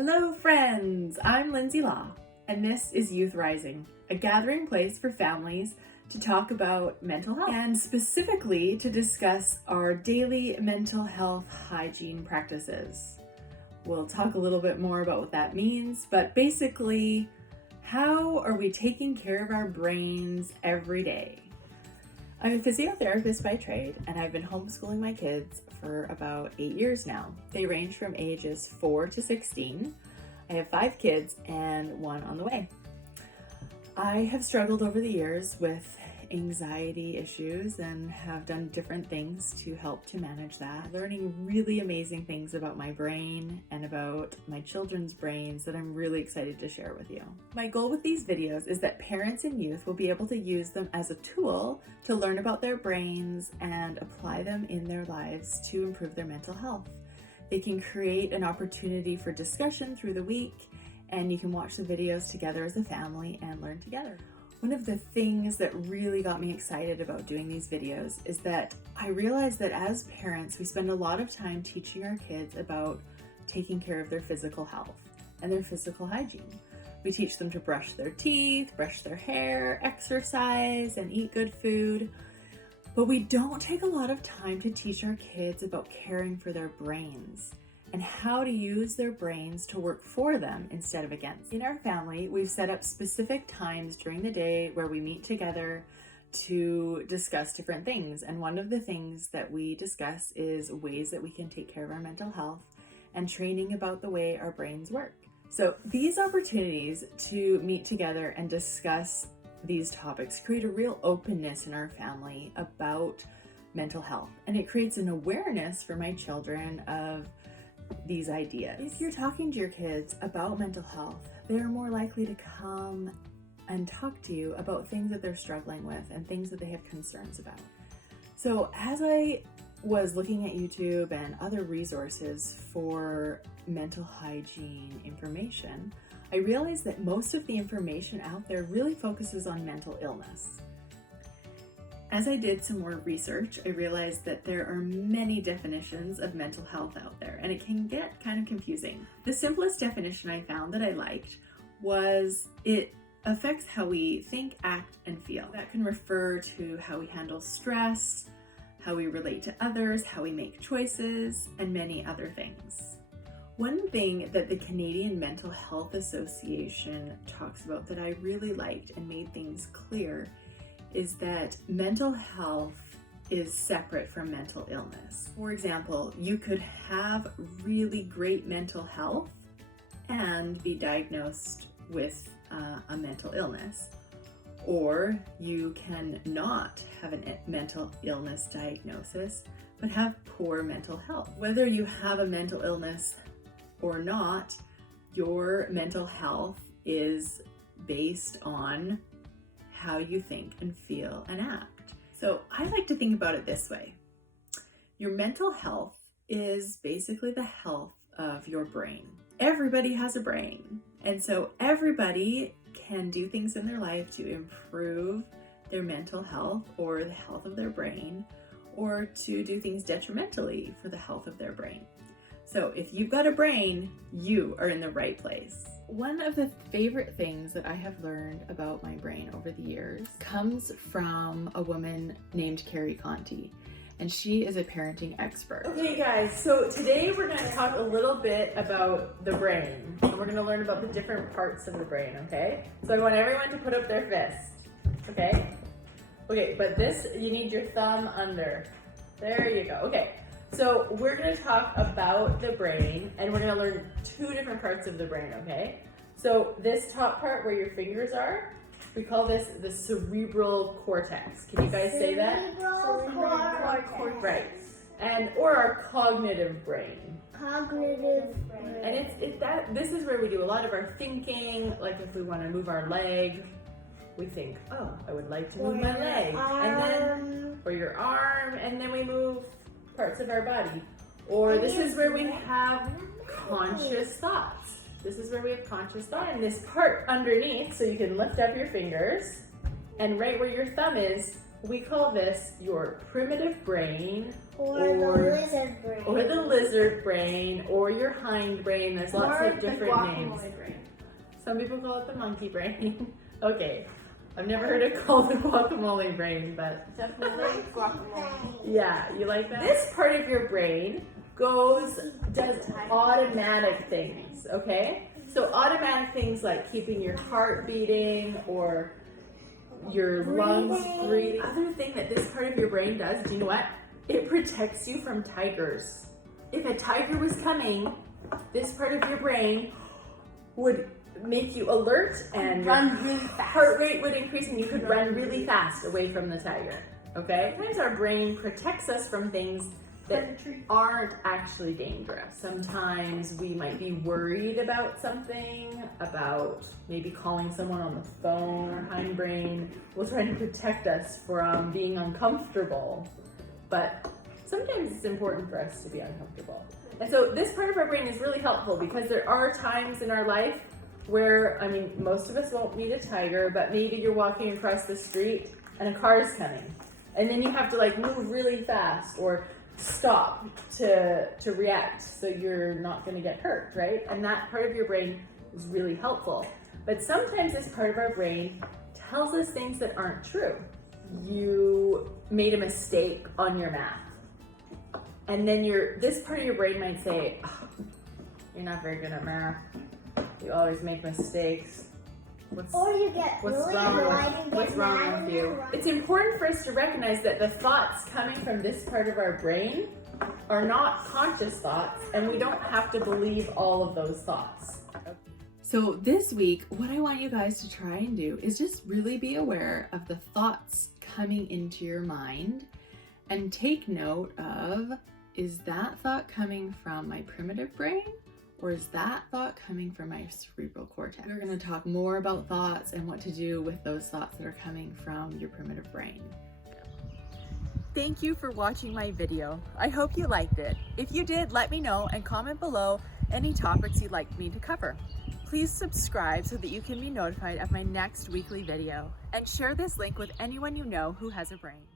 Hello friends, I'm Lindsay Law, and this is Youth Rising, a gathering place for families to talk about mental health and specifically to discuss our daily mental health hygiene practices. We'll talk a little bit more about what that means, but basically, how are we taking care of our brains every day? I'm a physiotherapist by trade, and I've been homeschooling my kids for about 8 years now. They range from ages 4 to 16. I have 5 kids and 1 on the way. I have struggled over the years with anxiety issues and have done different things to help to manage that. Learning really amazing things about my brain and about my children's brains that I'm really excited to share with you. My goal with these videos is that parents and youth will be able to use them as a tool to learn about their brains and apply them in their lives to improve their mental health. They can create an opportunity for discussion through the week, and you can watch the videos together as a family and learn together. One of the things that really got me excited about doing these videos is that I realized that as parents, we spend a lot of time teaching our kids about taking care of their physical health and their physical hygiene. We teach them to brush their teeth, brush their hair, exercise, and eat good food. But we don't take a lot of time to teach our kids about caring for their brains and how to use their brains to work for them instead of against. In our family, we've set up specific times during the day where we meet together to discuss different things. And one of the things that we discuss is ways that we can take care of our mental health and training about the way our brains work. So these opportunities to meet together and discuss these topics create a real openness in our family about mental health. And it creates an awareness for my children of these ideas. If you're talking to your kids about mental health, they're more likely to come and talk to you about things that they're struggling with and things that they have concerns about. So as I was looking at YouTube and other resources for mental hygiene information, I realized that most of the information out there really focuses on mental illness. As I did some more research, I realized that there are many definitions of mental health out there, and it can get kind of confusing. The simplest definition I found that I liked was it affects how we think, act, and feel. That can refer to how we handle stress, how we relate to others, how we make choices, and many other things. One thing that the Canadian Mental Health Association talks about that I really liked and made things clear is that mental health is separate from mental illness. For example, you could have really great mental health and be diagnosed with a mental illness, or you can not have a mental illness diagnosis but have poor mental health. Whether you have a mental illness or not, your mental health is based on how you think and feel and act. So I like to think about it this way. Your mental health is basically the health of your brain. Everybody has a brain, and so everybody can do things in their life to improve their mental health or the health of their brain, or to do things detrimentally for the health of their brain. So if you've got a brain, you are in the right place. One of the favorite things that I have learned about my brain over the years comes from a woman named Carrie Conti, and she is a parenting expert. Okay guys, so today we're going to talk a little bit about the brain, and we're going to learn about the different parts of the brain, okay? So I want everyone to put up their fist, okay? Okay, but this, you need your thumb under. There you go, okay. So we're going to talk about the brain, and we're going to learn 2 different parts of the brain, okay? So this top part where your fingers are, we call this the cerebral cortex. Can you guys say that? Cerebral cortex. Right. And or our cognitive brain. Cognitive brain. And this is where we do a lot of our thinking. Like if we want to move our leg, we think, oh, I would like to move my leg. And then, or your arm, and then we move parts of our body. Or this is where we have conscious thoughts. This is where we have conscious thought. And this part underneath, so you can lift up your fingers, and right where your thumb is, we call this your primitive brain, Or the lizard brain. or the lizard brain, or your hind brain. There's lots of different names. Brain. Some people call it the monkey brain. Okay, I've never heard it called the guacamole brain, but Definitely guacamole. yeah, you like that? This part of your brain does automatic things, okay? So automatic things like keeping your heart beating or your lungs breathing. Other thing that this part of your brain does, do you know what? It protects you from tigers. If a tiger was coming, this part of your brain would make you alert and Run really fast. heart rate would increase and you could run really fast away from the tiger, okay? Sometimes our brain protects us from things that aren't actually dangerous. Sometimes we might be worried about something, about maybe calling someone on the phone. Our hindbrain will try to protect us from being uncomfortable, but sometimes it's important for us to be uncomfortable. And so this part of our brain is really helpful because there are times in our life where, I mean, most of us won't meet a tiger, but maybe you're walking across the street and a car is coming. And then you have to like move really fast or stop to react so you're not going to get hurt, right? And that part of your brain is really helpful. But sometimes this part of our brain tells us things that aren't true. You made a mistake on your math. And then this part of your brain might say, oh, you're not very good at math. You always make mistakes. Or you get really annoyed and What's get wrong mad with and you? you're It's important for us to recognize that the thoughts coming from this part of our brain are not conscious thoughts, and we don't have to believe all of those thoughts. So this week, what I want you guys to try and do is just really be aware of the thoughts coming into your mind and take note of, is that thought coming from my primitive brain? Or is that thought coming from my cerebral cortex? We're going to talk more about thoughts and what to do with those thoughts that are coming from your primitive brain. Thank you for watching my video. I hope you liked it. If you did, let me know and comment below any topics you'd like me to cover. Please subscribe so that you can be notified of my next weekly video, and share this link with anyone you know who has a brain.